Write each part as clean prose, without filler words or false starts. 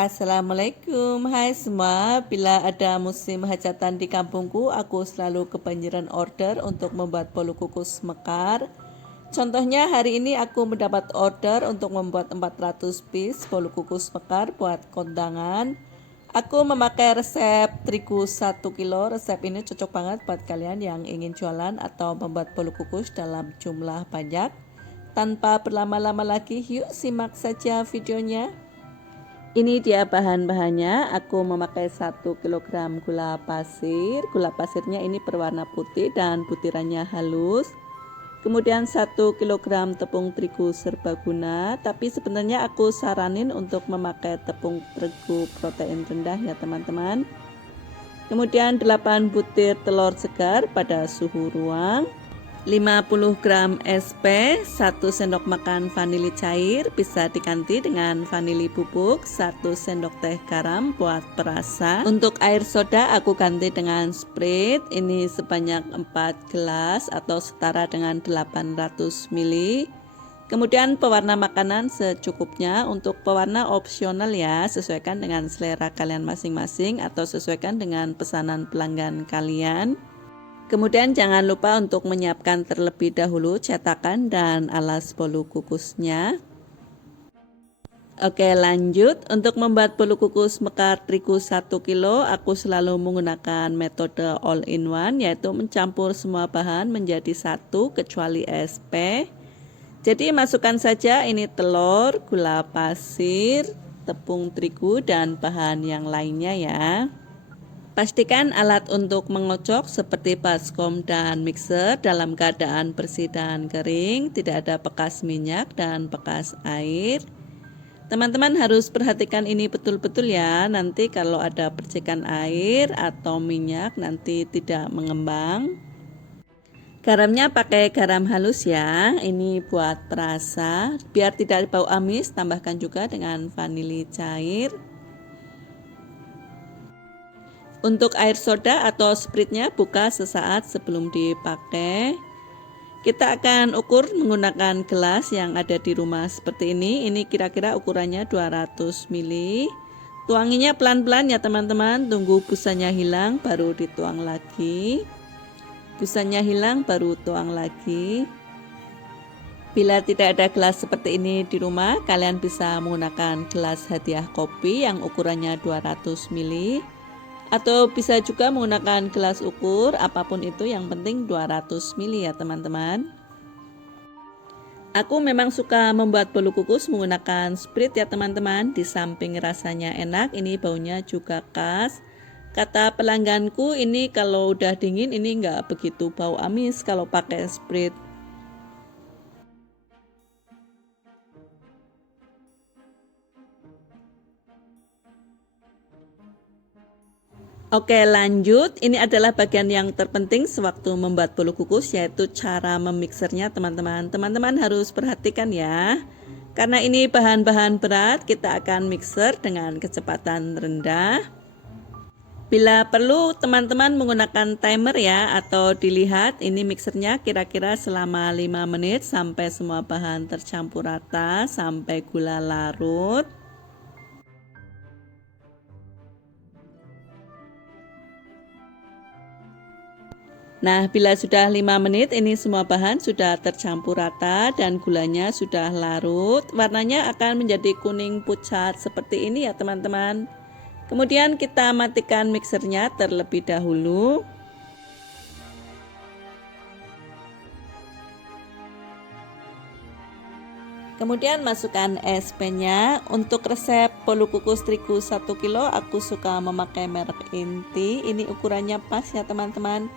Assalamualaikum, hai semua. Bila ada musim hajatan di kampungku, aku selalu kebanjiran order untuk membuat bolu kukus mekar. Contohnya hari ini aku mendapat order untuk membuat 400 piece bolu kukus mekar buat kondangan. Aku memakai resep terigu 1 kilo. Resep ini cocok banget buat kalian yang ingin jualan atau membuat bolu kukus dalam jumlah banyak. Tanpa berlama-lama lagi, yuk simak saja videonya. Ini dia bahan-bahannya. Aku memakai 1 kg gula pasir. Gula pasirnya ini berwarna putih dan butirannya halus. Kemudian 1 kg tepung terigu serbaguna. Tapi sebenarnya aku saranin untuk memakai tepung terigu protein rendah ya teman-teman. Kemudian 8 butir telur segar pada suhu ruang. 50 gram SP, 1 sendok makan vanili cair, bisa diganti dengan vanili bubuk, 1 sendok teh garam buat perasa. Untuk air soda aku ganti dengan Sprite, ini sebanyak 4 gelas atau setara dengan 800 ml. Kemudian pewarna makanan secukupnya. Untuk pewarna opsional ya, sesuaikan dengan selera kalian masing-masing atau sesuaikan dengan pesanan pelanggan kalian. Kemudian jangan lupa untuk menyiapkan terlebih dahulu cetakan dan alas bolu kukusnya. Oke, lanjut. Untuk membuat bolu kukus mekar terigu 1 kilo, aku selalu menggunakan metode all in one, yaitu mencampur semua bahan menjadi satu kecuali SP. Jadi masukkan saja ini telur, gula pasir, tepung terigu dan bahan yang lainnya ya. Pastikan alat untuk mengocok seperti baskom dan mixer dalam keadaan bersih dan kering, tidak ada bekas minyak dan bekas air. Teman-teman harus perhatikan ini betul-betul ya, nanti kalau ada percikan air atau minyak nanti tidak mengembang. Garamnya pakai garam halus ya, ini buat perasa. Biar tidak bau amis, tambahkan juga dengan vanili cair. Untuk air soda atau Sprite-nya buka sesaat sebelum dipakai. Kita akan ukur menggunakan gelas yang ada di rumah seperti ini. Ini kira-kira ukurannya 200 ml. Tuanginya pelan-pelan ya teman-teman. Tunggu busanya hilang baru dituang lagi. Busanya hilang baru tuang lagi. Bila tidak ada gelas seperti ini di rumah, kalian bisa menggunakan gelas hadiah kopi yang ukurannya 200 ml. Atau bisa juga menggunakan gelas ukur, apapun itu yang penting 200 ml ya teman-teman. Aku memang suka membuat bolu kukus menggunakan Sprite ya teman-teman. Di samping rasanya enak, ini baunya juga khas. Kata pelangganku ini kalau udah dingin ini nggak begitu bau amis kalau pakai Sprite. Oke lanjut, ini adalah bagian yang terpenting sewaktu membuat bolu kukus, yaitu cara memixernya teman-teman. Teman-teman harus perhatikan ya, karena ini bahan-bahan berat, kita akan mixer dengan kecepatan rendah. Bila perlu teman-teman menggunakan timer ya, atau dilihat ini mixernya kira-kira selama 5 menit sampai semua bahan tercampur rata, sampai gula larut. Nah, bila sudah 5 menit ini semua bahan sudah tercampur rata dan gulanya sudah larut, warnanya akan menjadi kuning pucat seperti ini ya teman-teman. Kemudian kita matikan mixernya terlebih dahulu. Kemudian masukkan SP-nya. Untuk resep bolu kukus terigu 1 kilo aku suka memakai merek Inti. Ini ukurannya pas ya teman-teman.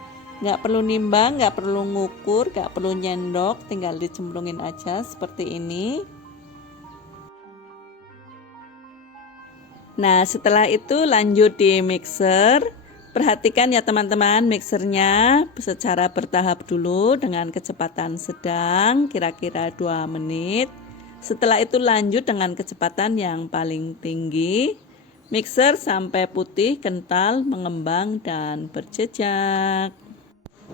Nggak perlu nimbang, nggak perlu ngukur, nggak perlu nyendok, tinggal dicemplungin aja seperti ini. Nah setelah itu lanjut di mixer. Perhatikan ya teman-teman, mixernya secara bertahap dulu dengan kecepatan sedang, kira-kira 2 menit. Setelah itu lanjut dengan kecepatan yang paling tinggi. Mixer sampai putih, kental, mengembang, dan berjejak.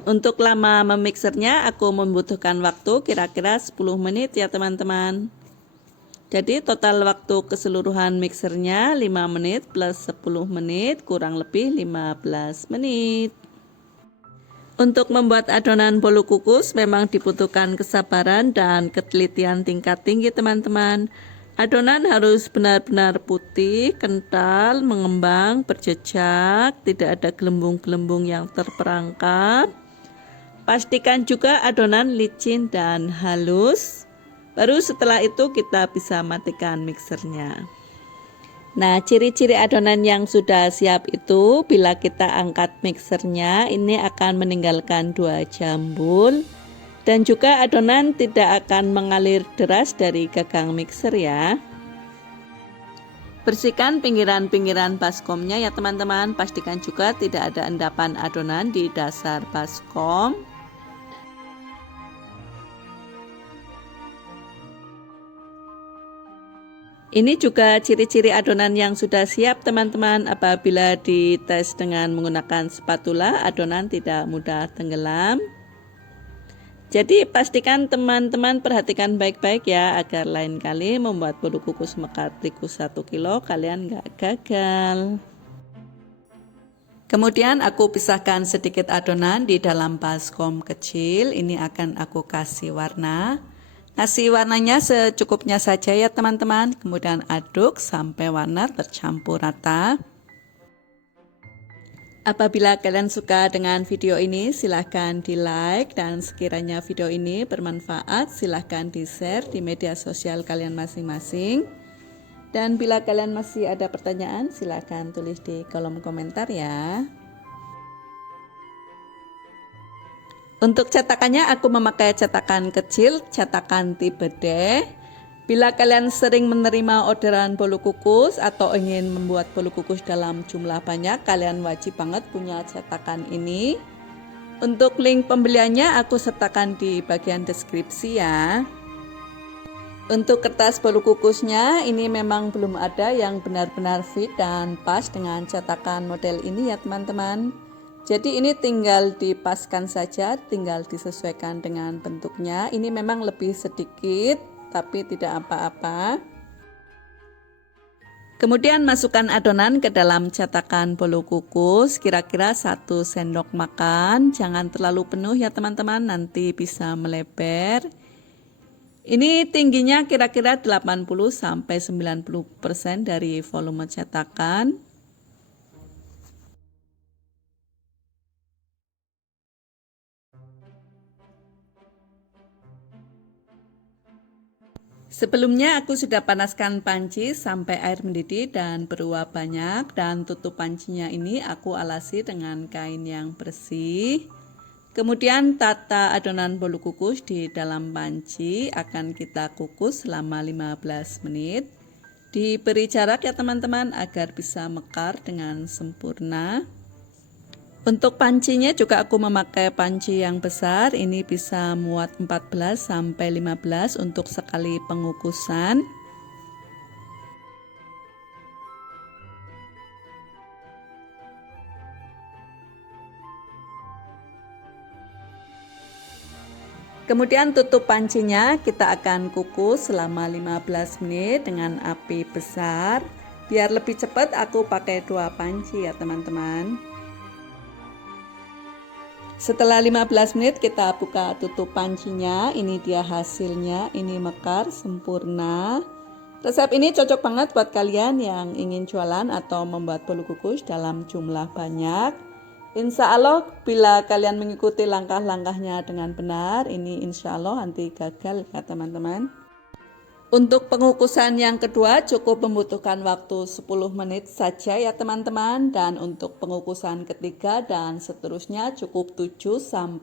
Untuk lama memixernya aku membutuhkan waktu kira-kira 10 menit ya teman-teman. Jadi total waktu keseluruhan mixernya 5 menit plus 10 menit kurang lebih 15 menit. Untuk membuat adonan bolu kukus memang dibutuhkan kesabaran dan ketelitian tingkat tinggi teman-teman. Adonan harus benar-benar putih, kental, mengembang, berjejak, tidak ada gelembung-gelembung yang terperangkap. Pastikan juga adonan licin dan halus. Baru setelah itu kita bisa matikan mixernya. Nah, ciri-ciri adonan yang sudah siap itu bila kita angkat mixernya ini akan meninggalkan 2 jambul dan juga adonan tidak akan mengalir deras dari gagang mixer ya. Bersihkan pinggiran-pinggiran baskomnya ya teman-teman. Pastikan juga tidak ada endapan adonan di dasar baskom. Ini juga ciri-ciri adonan yang sudah siap teman-teman. Apabila dites dengan menggunakan spatula, adonan tidak mudah tenggelam. Jadi pastikan teman-teman perhatikan baik-baik ya, agar lain kali membuat bolu kukus mekar tikus 1 kilo kalian nggak gagal. Kemudian aku pisahkan sedikit adonan di dalam baskom kecil. Ini akan aku kasih warna. Kasih warnanya secukupnya saja ya teman-teman. Kemudian aduk sampai warna tercampur rata. Apabila kalian suka dengan video ini, silahkan di like, dan sekiranya video ini bermanfaat silahkan di share di media sosial kalian masing-masing. Dan bila kalian masih ada pertanyaan silahkan tulis di kolom komentar ya. Untuk cetakannya aku memakai cetakan kecil, cetakan tipe D. Bila kalian sering menerima orderan bolu kukus atau ingin membuat bolu kukus dalam jumlah banyak, kalian wajib banget punya cetakan ini. Untuk link pembeliannya aku sertakan di bagian deskripsi ya. Untuk kertas bolu kukusnya ini memang belum ada yang benar-benar fit dan pas dengan cetakan model ini ya teman-teman. Jadi ini tinggal dipaskan saja, tinggal disesuaikan dengan bentuknya. Ini memang lebih sedikit, tapi tidak apa-apa. Kemudian masukkan adonan ke dalam cetakan bolu kukus, kira-kira 1 sendok makan. Jangan terlalu penuh ya teman-teman, nanti bisa melebar. Ini tingginya kira-kira 80-90% dari volume cetakan. Sebelumnya aku sudah panaskan panci sampai air mendidih dan beruap banyak, dan tutup pancinya ini aku alasi dengan kain yang bersih. Kemudian tata adonan bolu kukus di dalam panci, akan kita kukus selama 15 menit. Diberi jarak ya teman-teman agar bisa mekar dengan sempurna. Untuk pancinya juga aku memakai panci yang besar, ini bisa muat 14-15 untuk sekali pengukusan. Kemudian tutup pancinya, kita akan kukus selama 15 menit dengan api besar. Biar lebih cepat aku pakai 2 panci ya teman-teman. Setelah 15 menit kita buka tutup pancinya, ini dia hasilnya, ini mekar sempurna. Resep ini cocok banget buat kalian yang ingin jualan atau membuat bolu kukus dalam jumlah banyak. Insya Allah bila kalian mengikuti langkah-langkahnya dengan benar, ini insya Allah nanti gagal ya teman-teman. Untuk pengukusan yang kedua cukup membutuhkan waktu 10 menit saja ya teman-teman, dan untuk pengukusan ketiga dan seterusnya cukup 7-8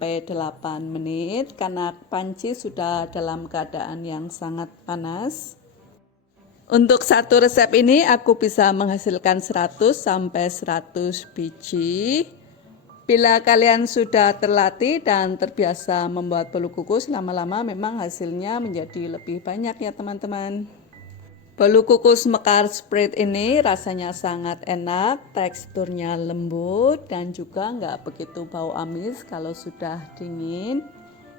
menit karena panci sudah dalam keadaan yang sangat panas. Untuk satu resep ini aku bisa menghasilkan 100-100 biji. Bila kalian sudah terlatih dan terbiasa membuat bolu kukus, lama-lama memang hasilnya menjadi lebih banyak ya teman-teman. Bolu kukus mekar spread ini rasanya sangat enak, teksturnya lembut dan juga nggak begitu bau amis kalau sudah dingin.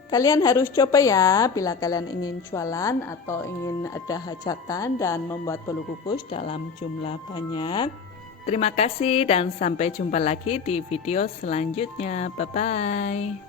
Kalian harus coba ya bila kalian ingin jualan atau ingin ada hajatan dan membuat bolu kukus dalam jumlah banyak. Terima kasih dan sampai jumpa lagi di video selanjutnya. Bye-bye.